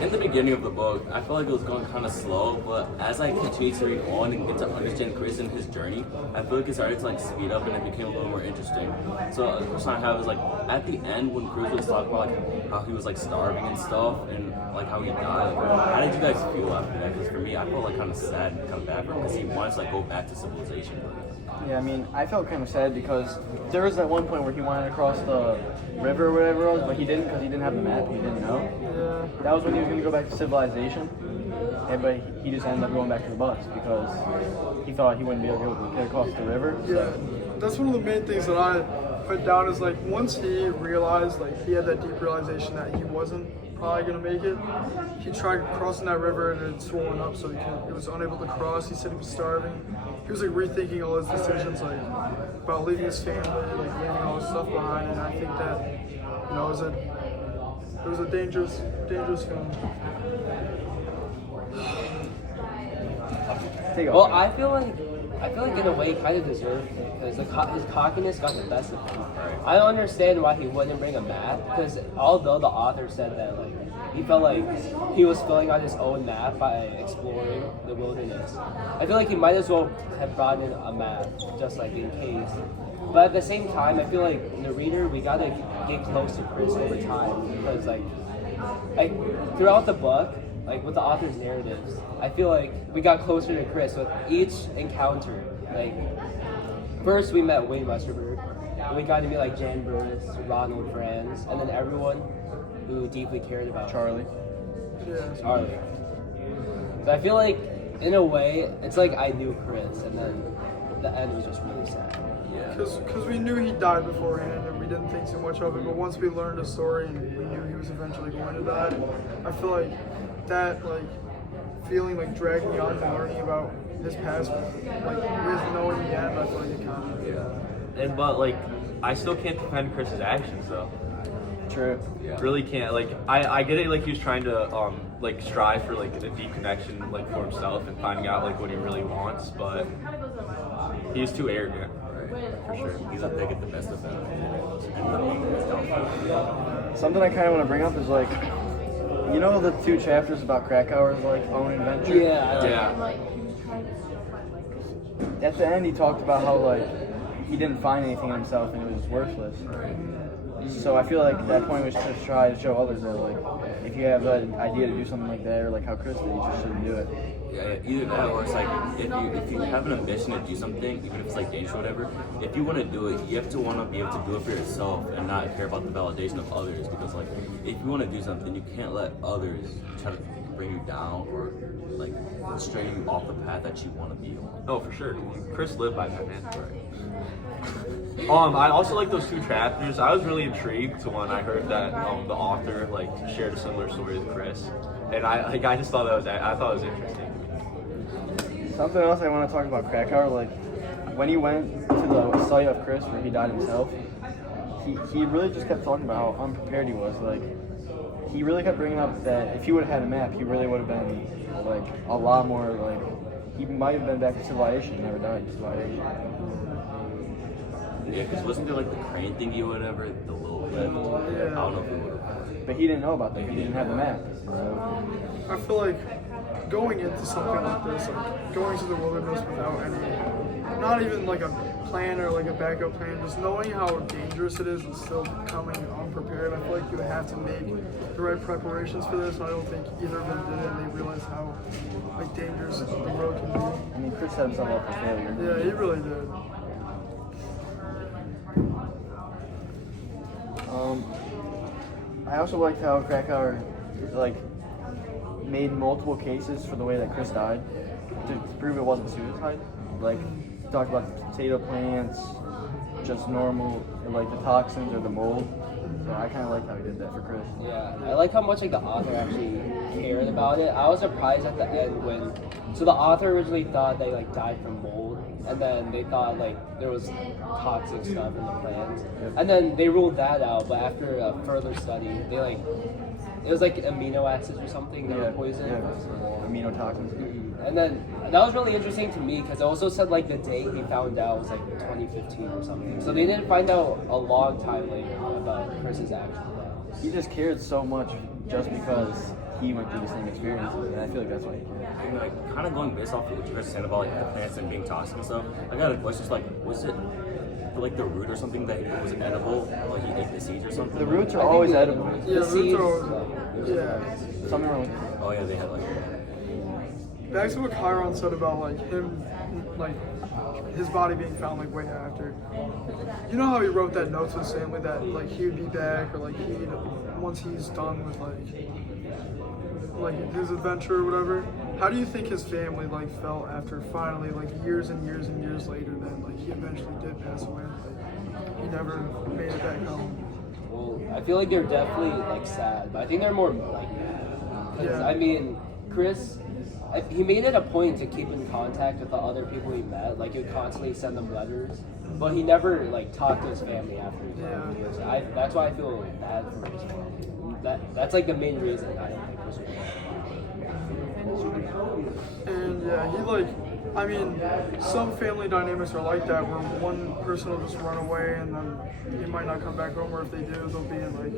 in the beginning of the book, I felt like it was going kind of slow, but as I continued to read on and get to understand Chris and his journey, I feel like it started to like speed up and it became a little more interesting. So the question I have is like at the end when Cruz was talking about like how he was like starving and stuff and like how he died, like, how did you guys feel after that? Because for me, I felt like kind of sad and kind of bad for him because he wanted to like go back to civilization. Yeah, I mean, I felt kind of sad because there was that one point where he wanted to cross the river or whatever it was, but he didn't because he didn't have the map. He didn't know. Yeah. That was when he was going to go back to civilization. But he just ended up going back to the bus because he thought he wouldn't be able to get across the river. So. Yeah, that's one of the main things that I put down is like once he realized, like he had that deep realization that he wasn't probably gonna make it, he tried crossing that river and it had swollen up so he was unable to cross. He said he was starving. He was like rethinking all his decisions, like about leaving his family, like leaving all his stuff behind. And I think that it was a dangerous film. Well, I feel like in a way he kind of deserved it because his cockiness got the best of him. I don't understand why he wouldn't bring a map because although the author said that like he felt like he was filling out his own map by exploring the wilderness, I feel like he might as well have brought in a map just like in case. But at the same time, I feel like the reader, we gotta get close to Chris over time because like throughout the book, like with the author's narratives, I feel like we got closer to Chris with each encounter. Like first we met Wayne Westerberg, and we got to meet like Jan Burris, Ronald Franz, and then everyone who deeply cared about Charlie. Charlie. So I feel like in a way, it's like I knew Chris, and then the end was just really sad. Because we knew he died beforehand and we didn't think too much of it, but once we learned the story and we knew he was eventually going to die, I feel like that like feeling like dragging me on and learning about his past, like with knowing the end, I feel like it kind of But like I still can't defend Chris's actions though. True. Yeah. Really can't. Like I get it. Like he was trying to like strive for like a deep connection like for himself and finding out like what he really wants, but he was too arrogant. For sure. He's up there get the best of them. Something I kind of want to bring up is like, you know the 2 chapters about Krakauer's like own adventure? Yeah. At the end he talked about how like he didn't find anything in himself and it was worthless. So I feel like that point was to try to show others that like if you have an idea to do something like that or like how Chris did, you just shouldn't do it. Yeah, either that or it's like if you have an ambition to do something, even if it's like dangerous or whatever, if you want to do it, you have to want to be able to do it for yourself and not care about the validation of others. Because like if you want to do something, you can't let others try to bring you down or like stray you off the path that you want to be on. Oh, for sure. Chris lived by that, man. I also like those 2 chapters. I was really intrigued to when I heard that the author like shared a similar story with Chris, and I just thought I thought it was interesting. Something else I want to talk about Krakauer, like when he went to the site of Chris where he died himself, he really just kept talking about how unprepared he was. Like he really kept bringing up that if he would have had a map, he really would have been like a lot more like he might have been back to civilization. He never died in civilization. Yeah, because wasn't there like the crane thingy or whatever, the little lift? Yeah. I don't know if it would have. But he didn't know about that because he didn't have the map. So. I feel like going into something like this, like going to the wilderness without any, not even like a plan or like a backup plan, just knowing how dangerous it is and still becoming unprepared, I feel like you have to make the right preparations for this. And I don't think either of them did it, and they realized how like dangerous the road can be. I mean, Chris set himself up for failure. Yeah, he really did. I also liked how Krakauer like made multiple cases for the way that Chris died to prove it wasn't suicide. Like he talked about the potato plants, just normal, like the toxins or the mold. So I kind of like how he did that for Chris. Yeah, I like how much like the author actually cared about it. I was surprised at the end when, so the author originally thought they like died from mold, and then they thought like there was toxic stuff in the plants, and then they ruled that out. But after a further study, they like it was like amino acids or something that were poisoned. Yeah, amino toxins. And then that was really interesting to me because it also said like the date he found out was like 2015 or something. So they didn't find out a long time later about Chris's actual death. He just cared so much just because he went through the same experiences, and I feel like that's why he cares. And like kind of going based off of what you guys said about like the plants and being toxic and stuff. I got a question. Just like, was it like the root or something that it was edible? Like he ate the seeds or something? The roots are always edible. Yeah, roots seeds- are. Yeah. Something wrong with Oh yeah, they had like. Back to what Chiron said about like him, like his body being found like way after. You know how he wrote that note to his family that like he would be back or like he'd once he's done with like his adventure or whatever. How do you think his family like felt after finally like years and years and years later that like he eventually did pass away? Like he never made it back home. Well, I feel like they're definitely like sad, but I think they're more like mad. 'Cause, Yeah. I mean, Chris, he made it a point to keep in contact with the other people he met. Like he would constantly send them letters, but he never like talked to his family after he left. Yeah. That's why I feel bad for his family. That's like the main reason I don't think Chris was. And yeah, he like, I mean, some family dynamics are like that where one person will just run away and then he might not come back home, or if they do, they'll be in like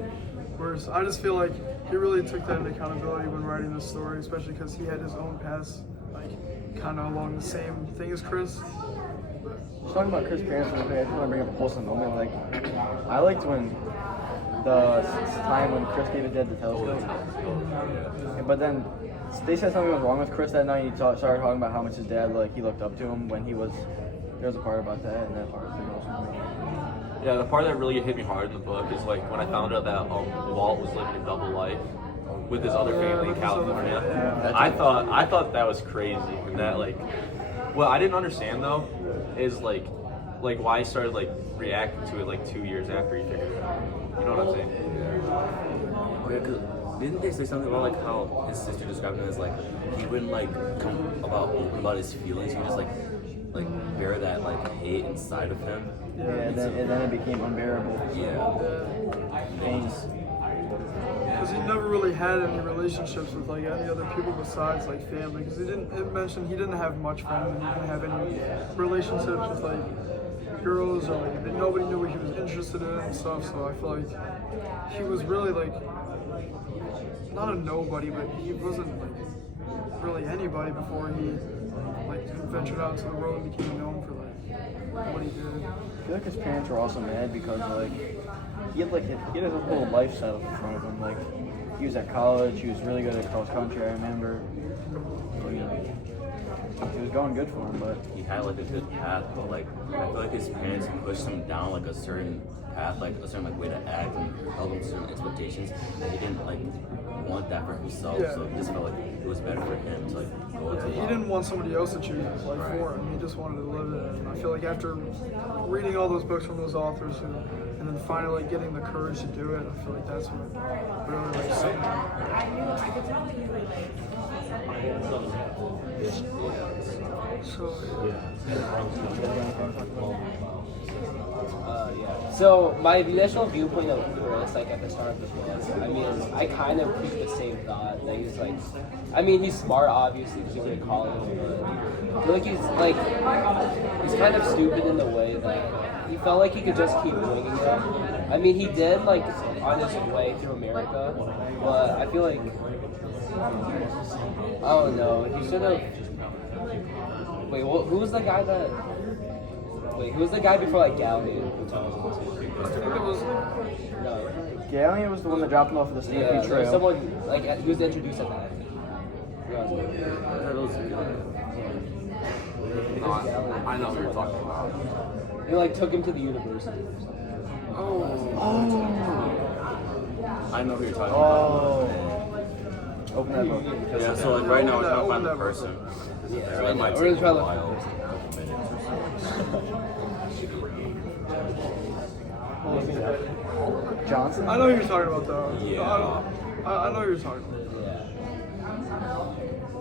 worse. I just feel like he really took that into accountability when writing this story, especially because he had his own past, like kind of along the same thing as Chris. Just talking about Chris' parents real quick, I just want to bring up a wholesome moment. Like, I liked when the time when Chris gave his dad the telescope. But then they said something was wrong with Chris that night. He started talking about how much his dad, like, he looked up to him when he was. There was a part about that, and that part was awesome. Yeah, the part that really hit me hard in the book is like when I found out that Walt was living a double life with his other family in California. I thought that was crazy, and that like, what I didn't understand though is like why he started like reacting to it like 2 years after he figured it out. You know what I'm saying? Oh yeah, 'cause didn't they say something about like how his sister described him as like he wouldn't like come about his feelings. He would just like bear that like hate inside of him. Yeah, and then it became unbearable. Yeah. Pain. Because he never really had any relationships with like any other people besides like family. Because it mentioned he didn't have much friends and he didn't have any relationships with like girls or like that nobody knew what he was interested in and stuff. So I feel like he was really like not a nobody, but he wasn't like really anybody before he like ventured out into the world and became known for like what he did. I feel like his parents were also mad because like he had his whole life set up in front of him. Like he was at college, he was really good at cross country. I remember. So, you know, it was going good for him, but He had like a good path, but like I feel like his parents pushed him down like a certain path, like a certain like way to act and held him to certain expectations that he didn't like want that for himself. Yeah. So he just felt like it was better for him to like go into He didn't want somebody else to choose his life for him. He just wanted to live it. And I feel like after reading all those books from those authors and then finally getting the courage to do it, I feel like that's what really like saved him. So Yeah. So my initial viewpoint of Chris, like at the start of the book, I mean, I kind of keep the same thought that he's like, I mean, he's smart, obviously, because he went to college, but I feel like he's kind of stupid in the way that he felt like he could just keep winging it. I mean, he did like on his way through America, but I feel like, oh no, he should have. Wait, who was the guy that? Wait, who was the guy before like Galleon? Who told us I think it was No. Galleon was the one that dropped him off of the Stampede Yeah, there was Trail. someone like he was introduced at that. I know who you're talking about. He like took him to the university. I know who you're talking about. Open that book. Yeah, so like right now we're trying to find the person. Yeah, So it might we're take gonna a try to- while, a couple minutes or so. Johnson? I know who you're talking about though. Yeah. I know who you're talking about.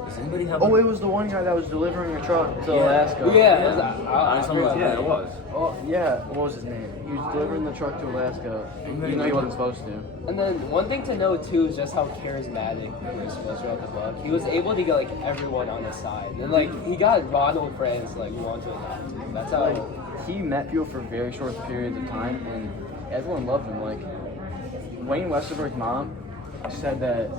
Does anybody have? Oh, it was the one guy that was delivering your truck to Alaska. Yeah, I saw him. Yeah, it was. Oh, yeah. What was his name? He was delivering the truck to Alaska, even though he wasn't supposed to. And then one thing to note too is just how charismatic Chris was throughout the book. He was able to get like everyone on his side, and like he got Ronald friends like who wanted to adopt him. That's how. Like, he met people for very short periods of time, and everyone loved him. Like, Wayne Westerberg's mom said that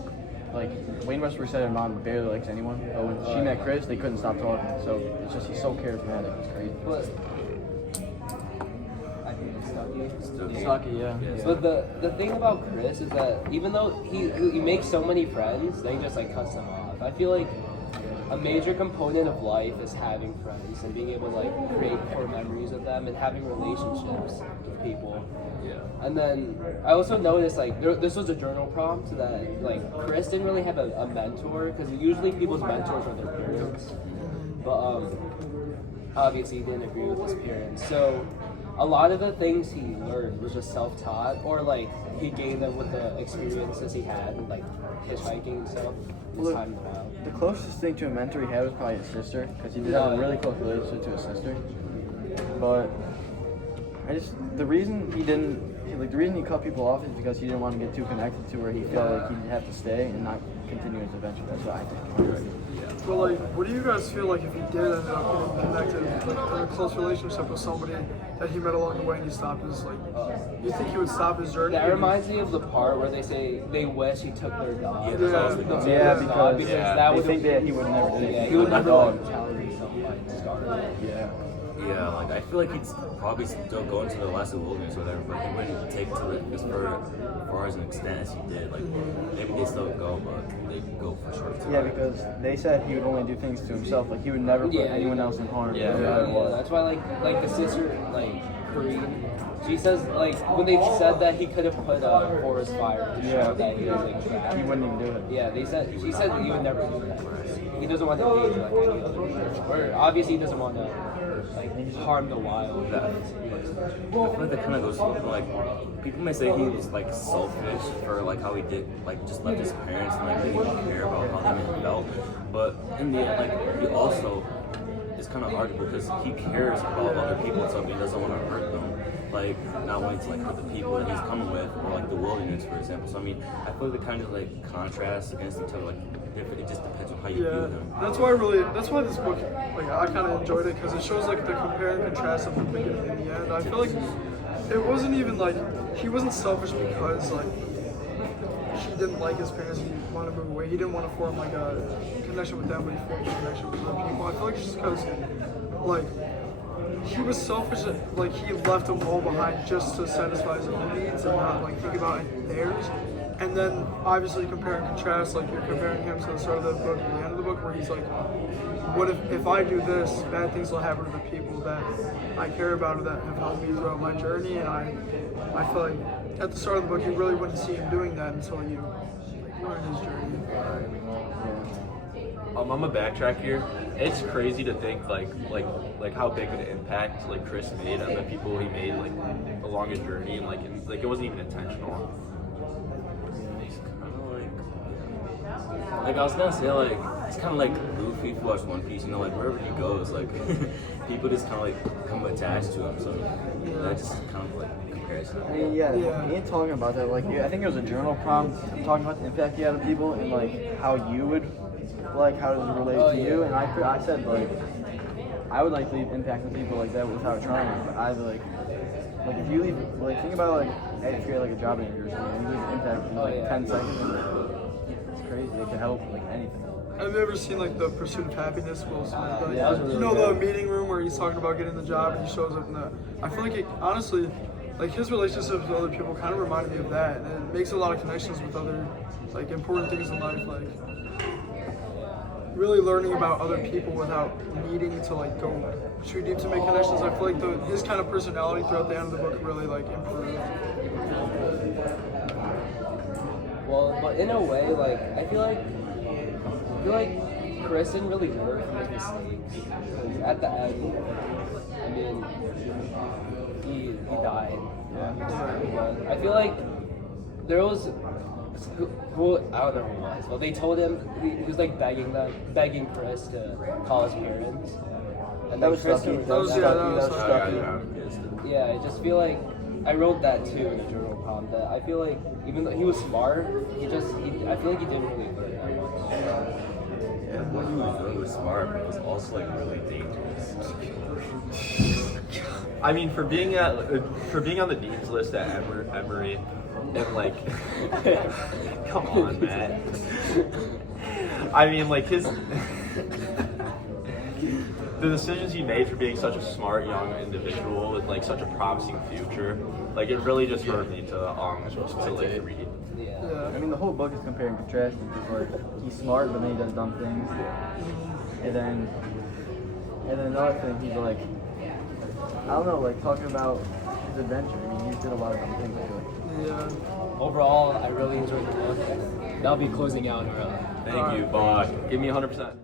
like Wayne Westbrook said her mom barely likes anyone, but when she met Chris, they couldn't stop talking. So it's just he's so charismatic. It's crazy. But I think it's Stucky. Stucky, yeah. But the thing about Chris is that even though he makes so many friends, they just like cuts them off. I feel like a major component of life is having friends and being able to like create core memories with them and having relationships with people. Yeah. And then I also noticed like this was a journal prompt that like Chris didn't really have a mentor because usually people's mentors are their parents, but obviously he didn't agree with his parents. So a lot of the things he learned was just self-taught or like he gained them with the experiences he had and like hitchhiking and stuff. Well, Time out. the closest thing to a mentor he had was probably his sister, because he did have a really close relationship to his sister. But the reason he cut people off is because he didn't want to get too connected to where he felt like he'd have to stay and not continue his adventure. That's what I think. But like, what do you guys feel like if he did end up getting connected, like in a close relationship with somebody that he met along the way and he stopped his like, you think he would stop his journey? That reminds me of the part where they say they wish he took their dog. Yeah, because that they would think that he would never do it. Yeah, he would never like challenge somebody to start it. Yeah. Yeah, like I feel like he'd probably still go into the Alaska wilderness or whatever, but he wouldn't take to it as far as an extent as he did. Like maybe they still go, but they go for short time. Yeah, because they said he would only do things to himself. Like he would never put anyone else in harm. Yeah. no matter what. That's why like the sister like Kareem, she says like when they said that he could have put a forest fire to show that he was like trapped. He wouldn't even do it. Yeah, she said that he would never do that. He doesn't want to engage like any other people. Or obviously he doesn't want to like harm the wild. I feel like that kind of goes to like people may say he was like selfish for like how he did like just left his parents and like didn't even care about how they felt, but in the end like he also is kind of arguable because he cares about other people and stuff. He doesn't want to hurt them, like not wanting to like hurt the people that he's coming with or like the wilderness for example. So I mean I feel like the kind of like contrast against each other like different. It just depends on how you view them. That's why this book, like I kind of enjoyed it because it shows like the compare and contrast of the beginning and the end. I feel like it wasn't even like he wasn't selfish because like he didn't like his parents and he wanted to move away. He didn't want to form like a connection with them, but he formed a connection with other people. I feel like it's just because like he was selfish, like he left them all behind just to satisfy his own needs and not like think about theirs. And then obviously compare and contrast, like you're comparing him to the start of the book and the end of the book where he's like, what if I do this, bad things will happen to the people that I care about or that have helped me throughout my journey. And I feel like at the start of the book you really wouldn't see him doing that until you like, learn his journey. I'm gonna backtrack here. It's crazy to think like how big of an impact like Chris made on the people he made like along his journey and like it wasn't even intentional. Like I was gonna say, like it's kind of like Luffy if you watch One Piece. You know, like wherever he goes, like people just kind of like become attached to him. So that just kind of like comparison. I mean, yeah, he ain't talking about that. Like, I think it was a journal prompt talking about the impact he had on people and like how you would, like how does it relate to you? And I said like I would like to leave impact on people like that without trying. But I like if you leave, like think about like if you're like a job interview or something, and you leave an impact in like 10 seconds. And, it's crazy. It can help like anything. Have you ever seen like The Pursuit of Happiness, Will Smith? Like, Yeah, that was really you know good. the meeting room where he's talking about getting the job and he shows up in the. I feel like it honestly, like his relationships with other people kind of reminded me of that, and it makes a lot of connections with other like important things in life, like really learning about other people without needing to like go too deep to make connections. I feel like his kind of personality throughout the end of the book really like improved. Well, but in a way, like I feel like Chris didn't really learn from his mistakes. Because at the end, I mean, he died. But I feel like there was who I don't know who it was. Well, they told him he was like begging Chris to call his parents. And That was Chris Stucky. didn't That was remember Stucky. That was Stucky. Yeah, I just feel like I wrote that too in the journal prompt. That I feel like even though he was smart, I feel like he didn't really learn that much. Yeah, when he was young, he was smart, but it was also like really dangerous. I mean, for being on the dean's list at Emory, and like, come on, Matt. I mean, like the decisions he made for being such a smart young individual with like such a promising future, like it really just hurt me to like read. I mean, the whole book is comparing and contrasting because like he's smart, but then he does dumb things, and then another thing, he's like, I don't know, like talking about his adventure. I mean, he did a lot of dumb things. I feel like. Yeah. Overall, I really enjoyed the book. That'll be closing out. Thank you, Bob. Give me 100%.